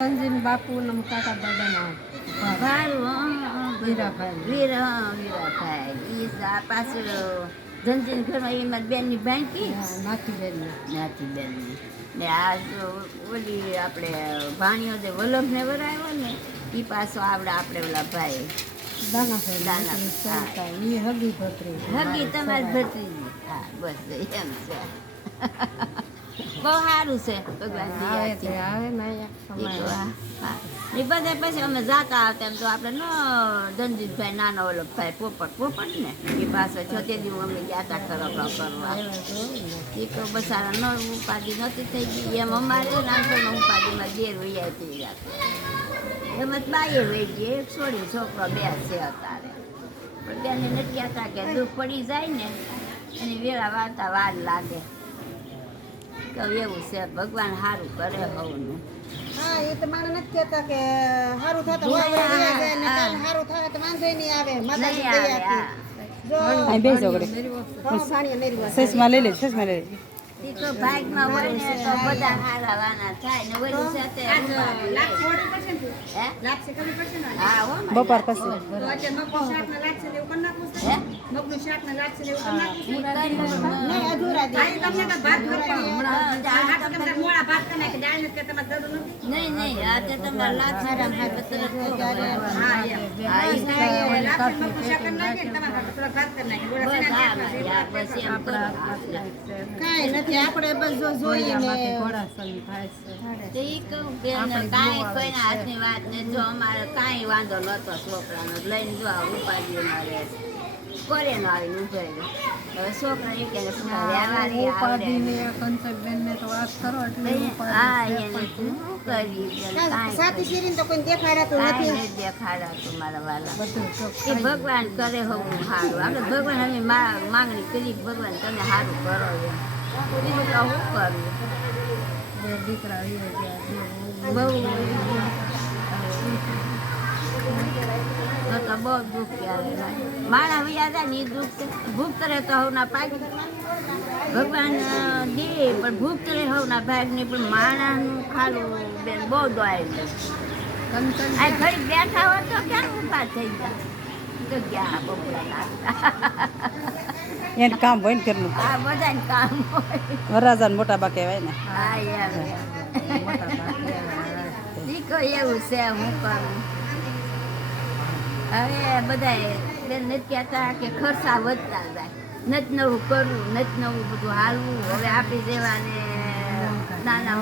સંજીન બાપુ ને કાકા દાદાના વીરાભાઈ ઈ પાછળ ધનજીન ઘરમાં એમાં બેનની ભાંકી નાથી બેનની ને આ જો ઓલી આપણે ભાણીઓ જે વલ્લભને વરાયો ને એ પાછો આપણે ઓલા ભાઈ હગી તમારી ભત્રીજી. હા બસ એમ છે. બહુ સારું છે ભગવાન એ બધા પછી અમે જાતા આવતા એમ તો આપણે ન ધનજીતભાઈ નાનો ઓલો ભાઈ પોપટ ને એ પાસે છોતેર અમે ગયા હતા ખરખા કરવા એ તો બસારા ન ઉપાધિ નથી થઈ ગઈ એમ અમારે નાનપણમાં ઉપાધિમાં દેર વૈયા થઈ જતા એમ જ બાઈએ વહી ગઈ એક છોડી છોકરો બે છે અત્યારે પણ બેને નથી હતા કે દુઃખ પડી જાય ને એની વેળા વાર્તા વાર લાગે તો એવું છે ભગવાન સારું કરે હોવાનું. હા એ તો મારે નથી કહેતા કે સારું થાય તો સારું થાય તો વાંધો નહીં આવે ભાગમાં હોય ને તો બધા હારા વાના થાય ને વળી સાથે બપોર પછી નહીં નહીં આ તો તમારે લાખ કાંઈ નથી આપણે બસ જો જોઈએ કાંઈ કોઈના હાથની વાત ને જો અમારે કાંઈ વાંધો નતો છોકરાનો લઈને જો ઉપાધિ મારે કોરે નો આવીને ઉભો રહ્યો. હવે છોકરા એ કે દેખાડાતું મારા વાલા એ ભગવાન કરે હોવું સારું. આપણે ભગવાન અમે માંગણી કરી ભગવાન તમે સારું કરો એમ શું કરવું દીકરા બહુ તો બહુ દુઃખ આવે મારા વ્યાજ ને એ દુઃખ છે. ભૂખ કરે તો હવના પાક ભગવાન દે પણ ભૂખ કરે હવના ભાગ નહીં પણ માણાનું ખાલું બેન બહુ દોડાય આ ઘડી બેઠા હોય તો ક્યાં ઉભા થઈ ગયા તો ગયા બપોરા એને કામ હોય ને ઘરનું. હા બધાને કામ હોય વરરાજાને મોટા બા કહેવાય ને. હા યાર શીખો એવું છે હું કરું. હવે બધા બેન નથી કહેતા કે ખર્ચા વધતા જાય નથી નવું કરવું નથી નવું બધું હાલવું. હવે આપી દેવાને નાના